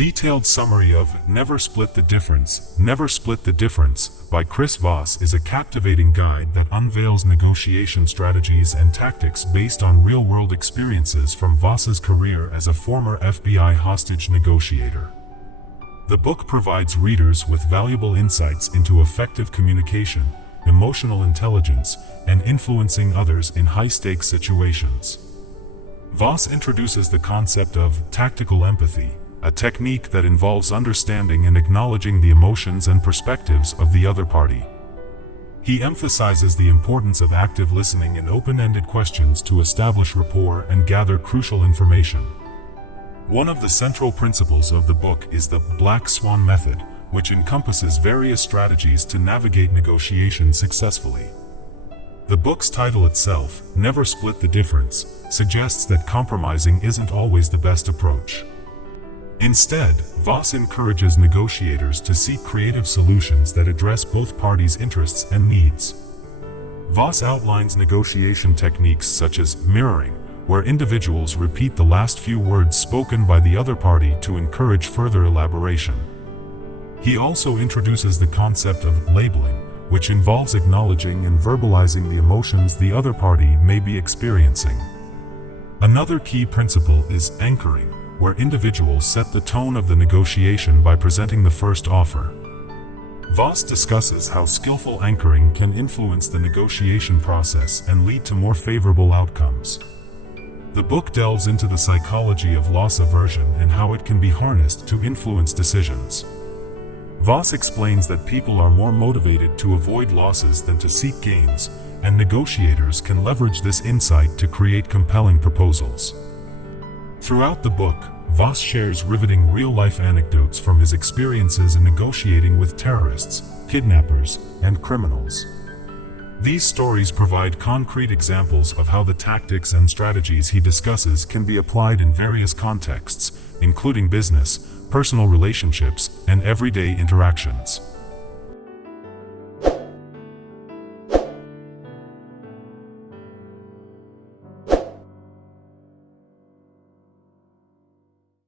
Detailed summary of Never Split the Difference, Never Split the Difference by Chris Voss is a captivating guide that unveils negotiation strategies and tactics based on real-world experiences from Voss's career as a former FBI hostage negotiator. The book provides readers with valuable insights into effective communication, emotional intelligence, and influencing others in high-stakes situations. Voss introduces the concept of tactical empathy, a technique that involves understanding and acknowledging the emotions and perspectives of the other party. He emphasizes the importance of active listening and open-ended questions to establish rapport and gather crucial information. One of the central principles of the book is the Black Swan method, which encompasses various strategies to navigate negotiations successfully. The book's title itself, Never Split the Difference, suggests that compromising isn't always the best approach. Instead, Voss encourages negotiators to seek creative solutions that address both parties' interests and needs. Voss outlines negotiation techniques such as mirroring, where individuals repeat the last few words spoken by the other party to encourage further elaboration. He also introduces the concept of labeling, which involves acknowledging and verbalizing the emotions the other party may be experiencing. Another key principle is anchoring, where individuals set the tone of the negotiation by presenting the first offer. Voss discusses how skillful anchoring can influence the negotiation process and lead to more favorable outcomes. The book delves into the psychology of loss aversion and how it can be harnessed to influence decisions. Voss explains that people are more motivated to avoid losses than to seek gains, and negotiators can leverage this insight to create compelling proposals. Throughout the book, Voss shares riveting real-life anecdotes from his experiences in negotiating with terrorists, kidnappers, and criminals. These stories provide concrete examples of how the tactics and strategies he discusses can be applied in various contexts, including business, personal relationships, and everyday interactions.